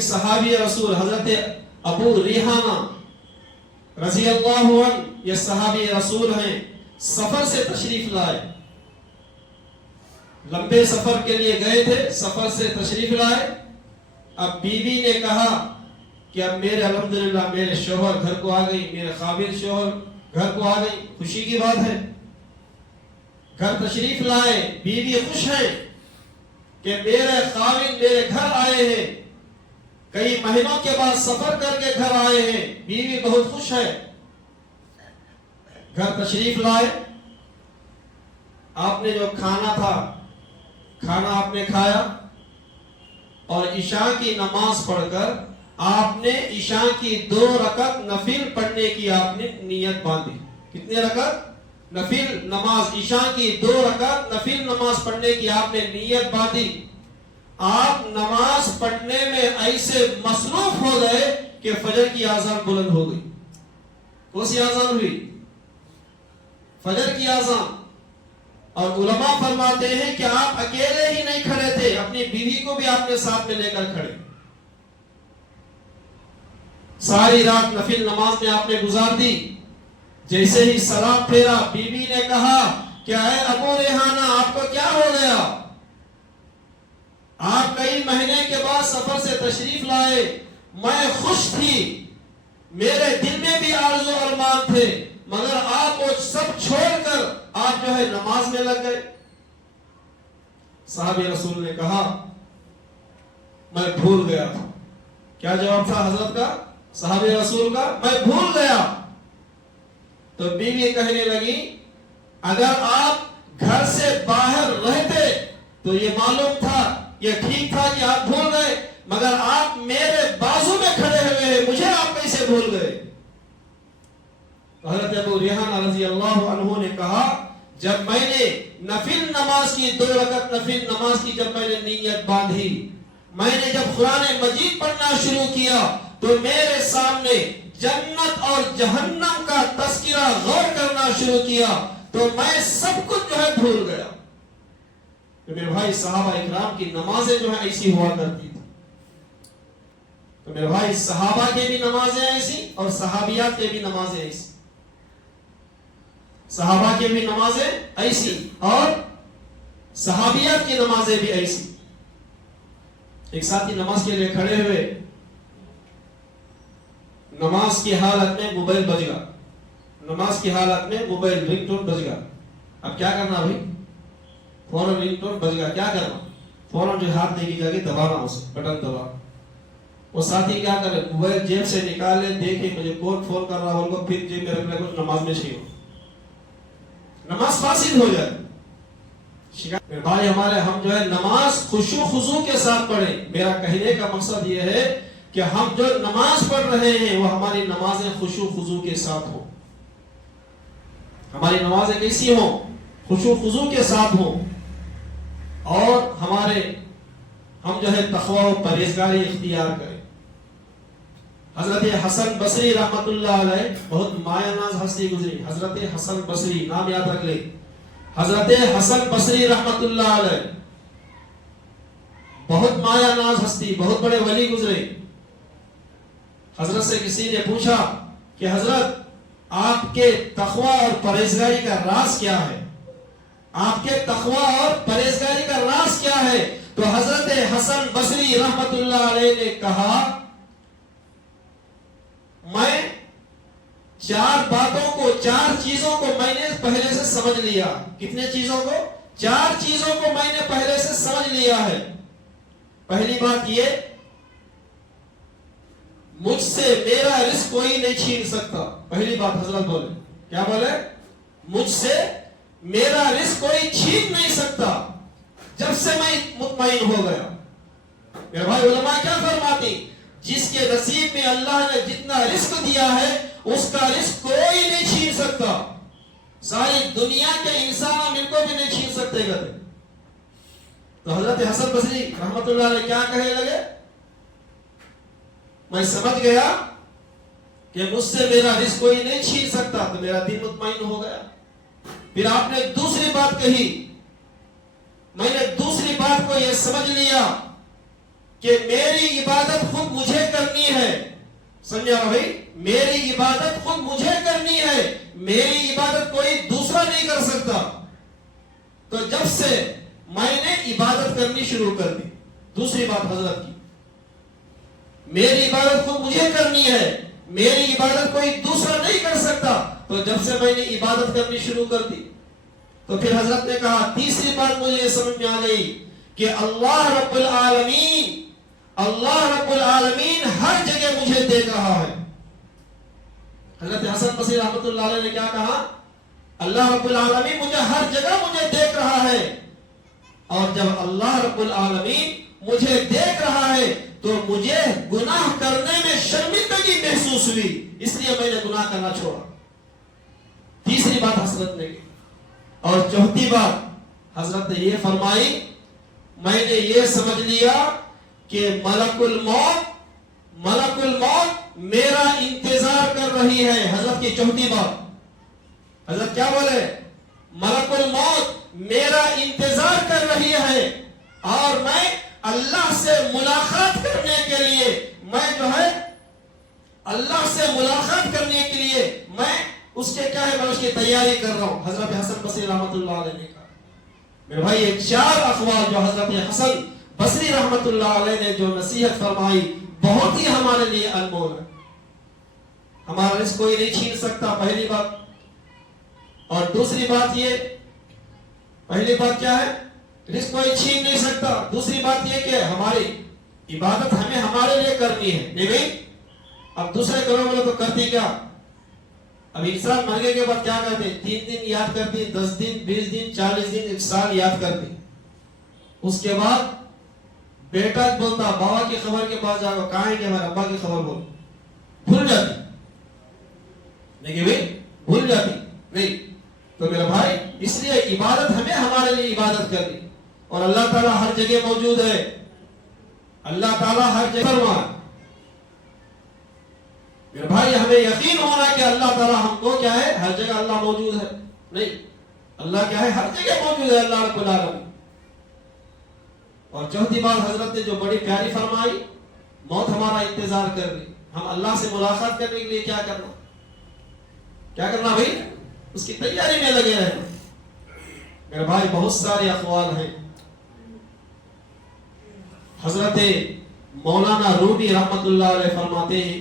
ایک صحابی رسول حضرت ابو ریحانہ رضی اللہ عنہ، یہ صحابی رسول ہیں، سفر سے تشریف لائے، لمبے سفر کے لیے گئے تھے، سفر سے تشریف لائے۔ اب بیوی نے کہا کہ اب میرے الحمدللہ میرے شوہر گھر کو آ گئی، میرے قابل شوہر گھر کو آ گئی، خوشی کی بات ہے۔ گھر تشریف لائے، بیوی خوش ہے کہ میرے قابل میرے گھر آئے ہیں، کئی مہینوں کے بعد سفر کر کے گھر آئے ہیں، بیوی بہت خوش ہے۔ گھر تشریف لائے، آپ نے جو کھانا تھا کھانا آپ نے کھایا، اور عشاء کی نماز پڑھ کر آپ نے عشاء کی 2 رکعت نفل پڑھنے کی آپ نے نیت باندھی۔ کتنے رکعت؟ نفل نماز، عشاء کی 2 رکعت نفل نماز پڑھنے کی آپ نے نیت باندھی۔ آپ نماز پڑھنے میں ایسے مصروف ہو گئے کہ فجر کی اذان بلند ہو گئی۔ کون سی اذان ہوئی؟ فجر کی اذان۔ اور علماء فرماتے ہیں کہ آپ اکیلے ہی نہیں کھڑے تھے، اپنی بیوی کو بھی آپ نے ساتھ میں لے کر کھڑے۔ ساری رات نفل نماز میں آپ نے گزار دی۔ جیسے ہی سلام پھیرا، بیوی نے کہا کہ اے ابو ریحانہ، آپ کو کیا ہو گیا؟ آپ کئی مہینے کے بعد سفر سے تشریف لائے، میں خوش تھی، میرے دل میں بھی آرزو ارمان تھے، مگر آپ وہ سب چھوڑ کر آپ جو ہے نماز میں لگ گئے۔ صحابی رسول نے کہا میں بھول گیا تھا۔ کیا جواب تھا حضرت کا، صحابی رسول کا؟ میں بھول گیا۔ تو بیوی کہنے لگی اگر آپ گھر سے باہر رہتے تو یہ معلوم تھا، یہ ٹھیک تھا کہ آپ بھول گئے، مگر آپ میرے بازو میں کھڑے ہوئے ہیں، مجھے آپ کیسے بھول گئے؟ حضرت ابو ریحانہ رضی اللہ عنہ نے کہا جب میں نے نفل نماز کی 2 رکعت نفل نماز کی جب میں نے نیت باندھی، میں نے جب قرآن مجید پڑھنا شروع کیا تو میرے سامنے جنت اور جہنم کا تذکرہ غور کرنا شروع کیا تو میں سب کچھ جو ہے بھول گیا۔ تو میرے بھائی صحابہ اکرام کی نمازیں جو ہے ایسی ہوا کرتی تھی۔ تو میرے بھائی صحابہ کے بھی نمازیں ایسی اور صحابیات کے بھی نمازیں ایسی، صحابہ کی بھی نمازیں ایسی اور صحابیات کی نمازیں بھی ایسی۔ ایک ساتھی نماز کے لیے کھڑے ہوئے، نماز کی حالت میں موبائل بج گیا، نماز کی حالت میں موبائل رنگ ٹون بج گیا۔ اب کیا کرنا بھائی؟ فوراً رنگ ٹون بج گیا، کیا کرنا؟ فوراً جو ہاتھ دے گی جا کے دبانا، اسے بٹن دبا۔ وہ ساتھی کیا کرے؟ موبائل جیب سے نکالے، دیکھے مجھے کون فون کر رہا ہوگا، پھر جیب میں رکھ لے، کچھ نماز میں چھینو، نماز فاسد ہو جائے۔ میرے بھائی ہمارے ہم جو ہے نماز خشوع خضوع کے ساتھ پڑھیں۔ میرا کہنے کا مقصد یہ ہے کہ ہم جو نماز پڑھ رہے ہیں وہ ہماری نمازیں خشوع خضوع کے ساتھ ہوں، ہماری نمازیں کیسی ہوں؟ خشوع خضوع کے ساتھ ہوں، اور ہم جو ہے تقوی و پرہیزگاری اختیار کریں۔ حضرت حسن بصری رحمت اللہ علیہ بہت مایہ ناز ہستی گزری۔ حضرت حسن بصری، نام یاد رکھ لیں، حضرت حسن بصری رحمت اللہ علیہ بہت مایہ ناز ہستی، بہت بڑے ولی گزرے۔ حضرت سے کسی نے پوچھا کہ حضرت آپ کے تقوی اور پرہیزگاری کا راز کیا ہے؟ آپ کے تقوی اور پرہیزگاری کا راز کیا ہے؟ تو حضرت حسن بصری رحمت اللہ علیہ نے کہا میں 4 باتوں کو، 4 چیزوں کو میں نے پہلے سے سمجھ لیا۔ کتنے چیزوں کو؟ 4 چیزوں کو میں نے پہلے سے سمجھ لیا ہے۔ پہلی بات یہ، مجھ سے میرا رزق کوئی نہیں چھین سکتا۔ پہلی بات حضرت بولے، کیا بولے؟ مجھ سے میرا رزق کوئی چھین نہیں سکتا جب سے میں مطمئن ہو گیا۔ میرے بھائی علماء کیا فرماتی؟ جس کے نصیب میں اللہ نے جتنا رزق دیا ہے اس کا رزق کوئی نہیں چھین سکتا، ساری دنیا کے انسان ان کو بھی نہیں چھین سکتے گئے۔ تو حضرت حسن بصری رحمت اللہ علیہ کیا کہنے لگے؟ میں سمجھ گیا کہ مجھ سے میرا رزق کوئی نہیں چھین سکتا، تو میرا دل مطمئن ہو گیا۔ پھر آپ نے دوسری بات کہی، میں نے دوسری بات کو یہ سمجھ لیا کہ میری عبادت خود سمجھا بھائی؟ میری عبادت خود مجھے کرنی ہے، میری عبادت کوئی دوسرا نہیں کر سکتا۔ تو جب سے میں نے عبادت کرنی شروع کر دی، دوسری بات حضرت کی، میری عبادت خود مجھے کرنی ہے، میری عبادت کوئی دوسرا نہیں کر سکتا، تو جب سے میں نے عبادت کرنی شروع کر دی تو پھر حضرت نے کہا تیسری بات مجھے سمجھ میں آ گئی کہ اللہ رب العالمین ہر جگہ مجھے دیکھ رہا ہے۔ حضرت حسن بصری رحمۃ اللہ علیہ نے کیا کہا؟ اللہ رب العالمین مجھے ہر جگہ مجھے دیکھ رہا ہے، اور جب اللہ رب العالمین مجھے دیکھ رہا ہے تو مجھے گناہ کرنے میں شرمندگی محسوس ہوئی، اس لیے میں نے گناہ کرنا چھوڑا۔ تیسری بات حضرت نے کی۔ اور چوتھی بات حضرت نے یہ فرمائی، میں نے یہ سمجھ لیا کہ ملک الموت میرا انتظار کر رہی ہے۔ حضرت کی چوتھی بات، حضرت کیا بولے؟ ملک الموت میرا انتظار کر رہی ہے، اور میں اللہ سے ملاقات کرنے کے لیے، میں جو ہے اللہ سے ملاقات کرنے کے لیے میں اس کے کیا ہے، میں اس کی تیاری کر رہا ہوں۔ حضرت حسن بصری رحمۃ اللہ علیہ نے کہا۔ میرے بھائی، یہ چار اقوال جو حضرت حسن بصری رحمۃ اللہ علیہ نے جو نصیحت فرمائی، بہت ہی ہمارے لیے انمول ہے۔ ہمارا رزق کوئی نہیں چھین سکتا، پہلی بات۔ اور دوسری بات یہ، پہلی بات کیا ہے؟ رزق کوئی چھین نہیں سکتا۔ دوسری بات یہ کہ ہماری عبادت ہمیں ہمارے لیے کرنی ہے، نہیں بھائی؟ اب دوسرے کرو بولے تو کرتی کیا؟ اب انسان مرنے کے بعد کیا کرتے؟ 3 دن یاد کرتی، 10 دن، 20 دن، 40 دن، 1 سال یاد کرتی۔ اس کے بعد بیٹا بولتا بابا کی خبر کے پاس جاؤ، کہاں ہے کہ ہمارے ابا کی خبر بول، بھول جاتی، نہیں بھائی؟ بھول جاتی نہیں۔ تو میرا بھائی، اس لیے عبادت ہمیں ہمارے لیے عبادت کرنی، اور اللہ تعالیٰ ہر جگہ موجود ہے، اللہ تعالیٰ ہر جگہ فرما۔ میرے بھائی، ہمیں یقین ہونا کہ اللہ تعالیٰ ہم کو کیا ہے، ہر جگہ اللہ موجود ہے، نہیں، اللہ کیا ہے، ہر جگہ موجود ہے، اللہ رب العالمین۔ اور چوتھی بات حضرت نے جو بڑی پیاری فرمائی، موت ہمارا انتظار کر رہی، ہم اللہ سے ملاقات کرنے کے لیے کیا کرنا؟ کیا کرنا بھائی؟ اس کی تیاری میں لگے رہنا۔ میرے بھائی، بہت سارے اقوال ہیں۔ حضرت مولانا رومی رحمت اللہ علیہ فرماتے ہیں،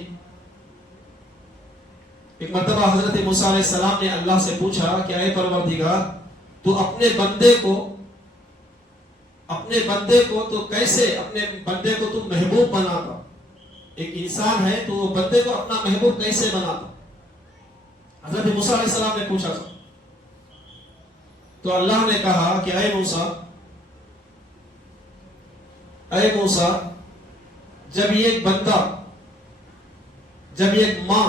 ایک مرتبہ حضرت موسیٰ علیہ السلام نے اللہ سے پوچھا کہ اے پروردگار، تو اپنے بندے کو تو کیسے، اپنے بندے کو تو محبوب بناتا؟ ایک انسان ہے تو وہ بندے کو اپنا محبوب کیسے بناتا؟ حضرت موسیٰ علیہ السلام نے پوچھا تھا، تو اللہ نے کہا کہ اے موسیٰ، جب ایک بندہ، جب ایک ماں،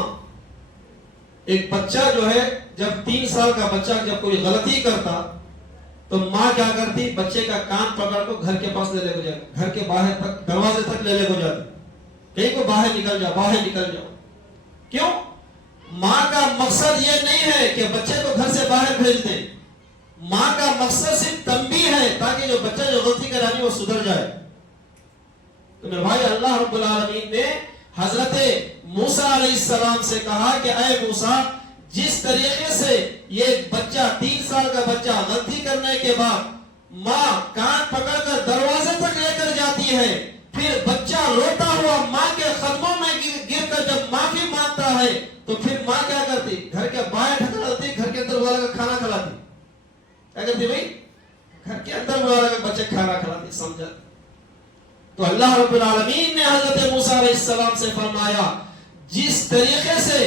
ایک بچہ جو ہے، جب 3 سال کا بچہ جب کوئی غلطی کرتا تو ماں کیا کرتی؟ بچے کا کان پکڑ کو گھر کے پاس لے کو جاتی، گھر کے باہر تک، دروازے تک لے کو جاتی، کہیں کو باہر نکل جاؤ۔ کیوں؟ ماں کا مقصد یہ نہیں ہے کہ بچے کو گھر سے باہر بھیج دے، ماں کا مقصد صرف تنبیہ ہے تاکہ جو بچہ جو غلطی کرانی وہ سدھر جائے۔ تو میرے بھائی، اللہ رب العالمین نے حضرت موسیٰ علیہ السلام سے کہا کہ اے موسیٰ، جس طریقے سے یہ بچہ 3 سال کا بچہ غلطی کرنے کے بعد ماں کان پکڑ کر دروازے تک لے کر جاتی ہے، پھر بچہ روتا ہوا ماں کے قدموں میں گر کر جب معافی مانگتا ہے تو پھر ماں کیا کرتی؟ گھر کے باہر ڈھکالتی، گھر کے اندر والا کا کھانا کھلاتی۔ کیا کرتی بھائی؟ گھر کے اندر والا کا بچے کھانا کھلاتی، سمجھا؟ تو اللہ رب العالمین نے حضرت موسیٰ علیہ السلام سے فرمایا، جس طریقے سے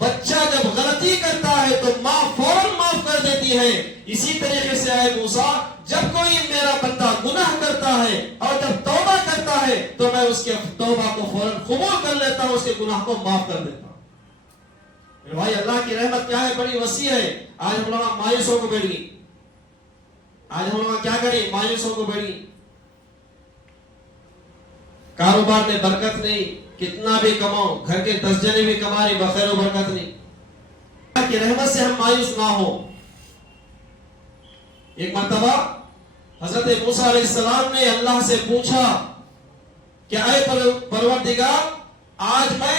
بچہ جب غلطی کرتا ہے تو ماں فوراً معاف کر دیتی ہے، اسی طریقے سے اے موسیٰ، جب کوئی میرا بندہ گناہ کرتا ہے اور جب توبہ کرتا ہے تو میں اس کے توبہ کو فوراً قبول کر لیتا ہوں، اس کے گناہ کو معاف کر دیتا ہوں۔ میرے بھائی، اللہ کی رحمت کیا ہے، بڑی وسیع ہے۔ آج ہم لوگ مایوسوں کو بیٹھ گئی، آج ہم لوگ کیا کریں، مایوسوں کو بیٹھ گئی، کاروبار میں برکت نہیں، کتنا بھی کماؤ، گھر کے 10 جنے بھی کما رہی، بخیر و برکت نہیں۔ اللہ کی رحمت سے ہم مایوس نہ ہو۔ ایک مرتبہ حضرت موسیٰ علیہ السلام نے اللہ سے پوچھا کہ اے پروردگار، آج میں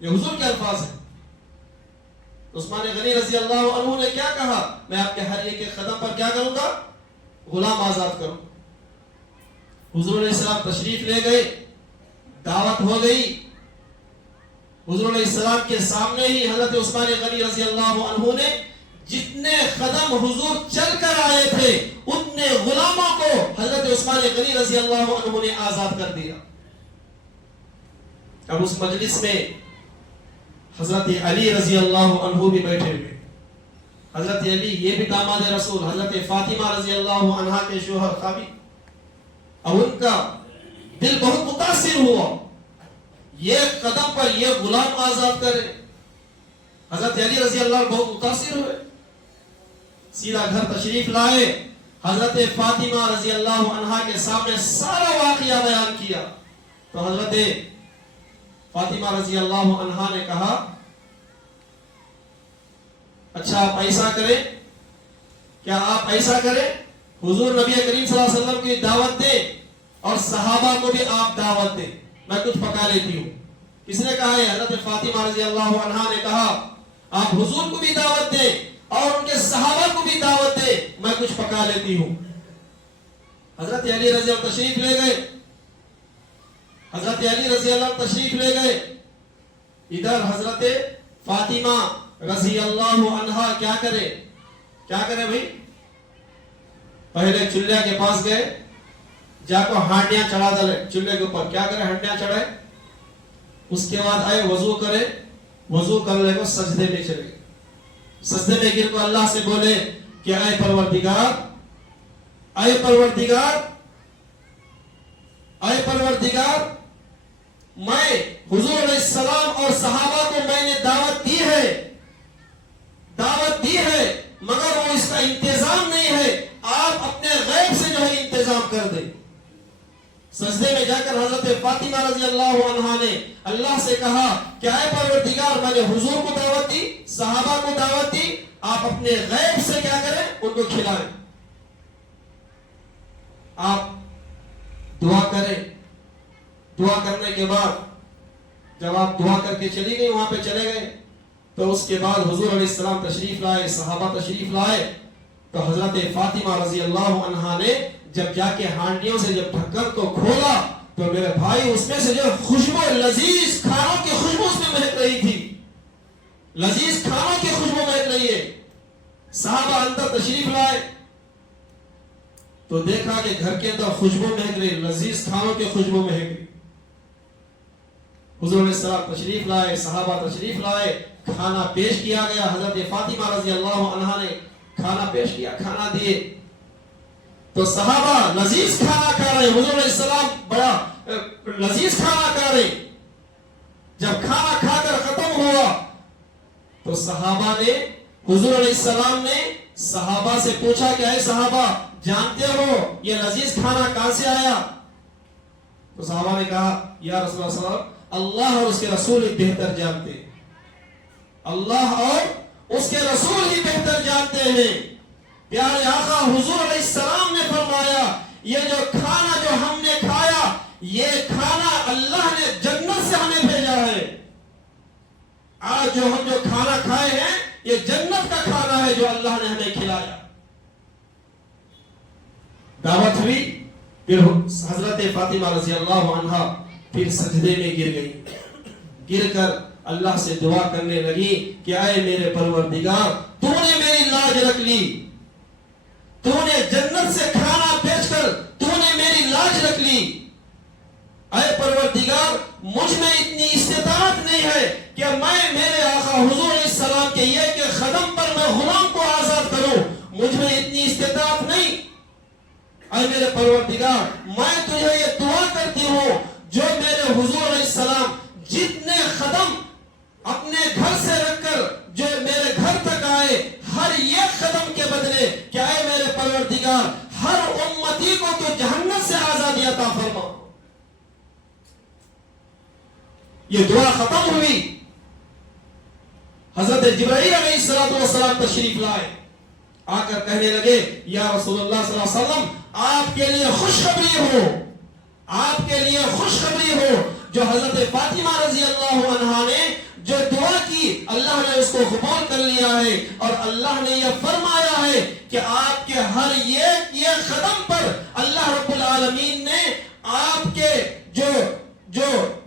یہ حضور کے الفاظ ہیں. عثمان غنی رضی اللہ عنہ نے کیا کہا؟ میں آپ کے ہر ایک قدم پر کیا کروں گا؟ غلام آزاد کروں. حضور علیہ السلام تشریف لے گئے، دعوت ہو گئی. حضور علیہ السلام کے سامنے ہی حضرت عثمان غنی رضی اللہ عنہ نے جتنے قدم حضور چل کر آئے تھے اتنے غلاموں کو حضرت عثمان غنی رضی اللہ عنہ نے آزاد کر دیا. اب اس مجلس میں حضرت علی رضی اللہ عنہ بھی بیٹھے ہوئے. حضرت علی یہ بھی داماد رسول، حضرت فاطمہ رضی اللہ عنہا کے شوہر تھا بھی. اب ان کا دل بہت متاثر ہوا، یہ قدم پر یہ غلام آزاد کرے. حضرت علی رضی اللہ عنہ بہت متاثر ہوئے، سیدھا گھر تشریف لائے. حضرت فاطمہ رضی اللہ عنہا کے سامنے سارا واقعہ بیان کیا. تو حضرت فاطمہ رضی اللہ عنہا نے کہا اچھا آپ ایسا کریں، کیا آپ ایسا کریں حضور نبی کریم صلی اللہ علیہ وسلم کی دعوت دیں اور صحابہ کو بھی آپ دعوت دیں، میں کچھ پکا لیتی ہوں. کس نے کہا ہے؟ حضرت فاطمہ رضی اللہ عنہا نے کہا آپ حضور کو بھی دعوت دیں اور ان کے صحابہ کو بھی دعوت دیں، میں کچھ پکا لیتی ہوں. حضرت علی رضی اللہ تشریف لے گئے. حضرت علی رضی اللہ تشریف لے گئے. ادھر حضرت فاطمہ رضی اللہ عنہا کیا کرے بھائی؟ پہلے چولہے کے پاس گئے، جا کو ہانڈیاں چڑھا ڈالے چولہے کے اوپر. کیا کرے؟ ہانڈیاں چڑھائے. اس کے بعد آئے وضو کرے، وضو کرنے کو سجدے میں چلے گئے. سجدے میں گر کو اللہ سے بولے کہ اے پروردگار، اے پروردگار، اے پروردگار، میں حضور علیہ السلام اور صحابہ کو میں نے دعوت دی ہے مگر وہ اس کا انتظام نہیں ہے، آپ اپنے غیب سے جو ہے انتظام کر دیں. سجدے میں جا کر حضرت فاطمہ رضی اللہ عنہا نے اللہ سے کہا کہ اے پروردگار، میں نے حضور کو دعوت دی، صحابہ کو دعوت دی، آپ اپنے غیب سے کیا کریں؟ ان کو کھلائیں. آپ دعا کریں. دعا کرنے کے بعد جب آپ دعا کر کے چلی گئی، وہاں پہ چلے گئے، تو اس کے بعد حضور علیہ السلام تشریف لائے، صحابہ تشریف لائے. تو حضرت فاطمہ رضی اللہ عنہا نے جب جا کے ہانڈیوں سے جب ڈھکن کو کھولا تو میرے بھائی اس میں سے جو خوشبو، لذیذ کھانوں کی خوشبو اس میں مہک رہی تھی. لذیذ کھانوں کی خوشبو مہک رہی ہے. صحابہ اندر تشریف لائے تو دیکھا کہ گھر کے اندر خوشبو مہک رہی، لذیذ کھانوں کی خوشبو مہک رہی. حضور علیہ السلام تشریف لائے، صحابہ تشریف لائے، کھانا پیش کیا گیا. حضرت فاطمہ رضی اللہ عنہا نے کھانا پیش کیا، کھانا دیے. تو صحابہ لذیذ کھانا کھا رہے، حضور علیہ السلام بڑا لذیذ کھانا کھا رہے. جب کھانا کھا کر ختم ہوا تو صحابہ نے، حضور علیہ السلام نے صحابہ سے پوچھا کہ اے صحابہ، جانتے ہو یہ لذیذ کھانا کہاں سے آیا؟ تو صحابہ نے کہا یا رسول اللہ صلی اللہ علیہ وسلم، اللہ اور اس کے رسول ہی بہتر جانتے ہیں. اللہ اور اس کے رسول ہی بہتر جانتے ہیں. پیارے آقا حضور علیہ السلام نے فرمایا یہ جو کھانا جو ہم نے کھایا، یہ کھانا اللہ نے جنت سے ہمیں بھیجا ہے. آج جو ہم جو کھانا کھائے ہیں یہ جنت کا کھانا ہے جو اللہ نے ہمیں کھلایا. دعوت ہوئی. پھر حضرت فاطمہ رضی اللہ عنہا پھر سجدے میں گر گئی. گر کر اللہ سے دعا کرنے لگی کہ اے میرے پروردگار، تو نے میری لاج رکھ لی، تو نے جنت سے کھانا بیچ کر تو نے میری لاج رکھ لی. اے پروردگار، مجھ میں اتنی استطاعت نہیں ہے کہ میں میرے آقا حضور علیہ السلام کے یہ کہ قدم پر میں غلام کو آزاد کروں. مجھ میں اتنی استطاعت نہیں. اے میرے پروردگار، میں تجھے یہ دعا کرتی ہوں جو میرے حضور علیہ السلام جتنے قدم اپنے گھر سے رکھ کر جو میرے گھر تک آئے، ہر ایک قدم کے بدلے کہ اے میرے پروردگار، ہر امتی کو تو جہنم سے آزادی عطا فرما. یہ دعا ختم ہوئی. حضرت جبرائیل علیہ السلام تشریف لائے. آ کر کہنے لگے یا رسول اللہ صلی اللہ علیہ وسلم، آپ کے لیے خوشخبری ہو، آپ کے لیے خوشخبری ہو. جو حضرت فاطمہ رضی اللہ عنہا نے اللہ نے اس کو قبول کر لیا ہے، اور اللہ نے یہ فرمایا ہے کہ آپ کے ہر یہ قدم پر اللہ رب العالمین نے آپ کے جو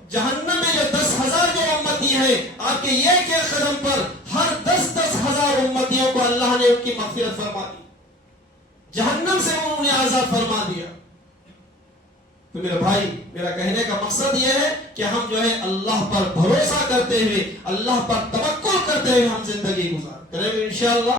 جہنم میں جو 10,000 جو امتی ہیں، آپ کے ایک قدم پر ہر 10,000 امتیوں کو اللہ نے ان کی مغفرت فرما دی، جہنم سے انہوں نے آزاد فرما دیا۔ تو میرے بھائی، میرا کہنے کا مقصد یہ ہے کہ ہم جو ہے اللہ پر بھروسہ کرتے ہوئے، اللہ پر توکل کرتے ہوئے ہم زندگی گزار کریں گے انشاءاللہ۔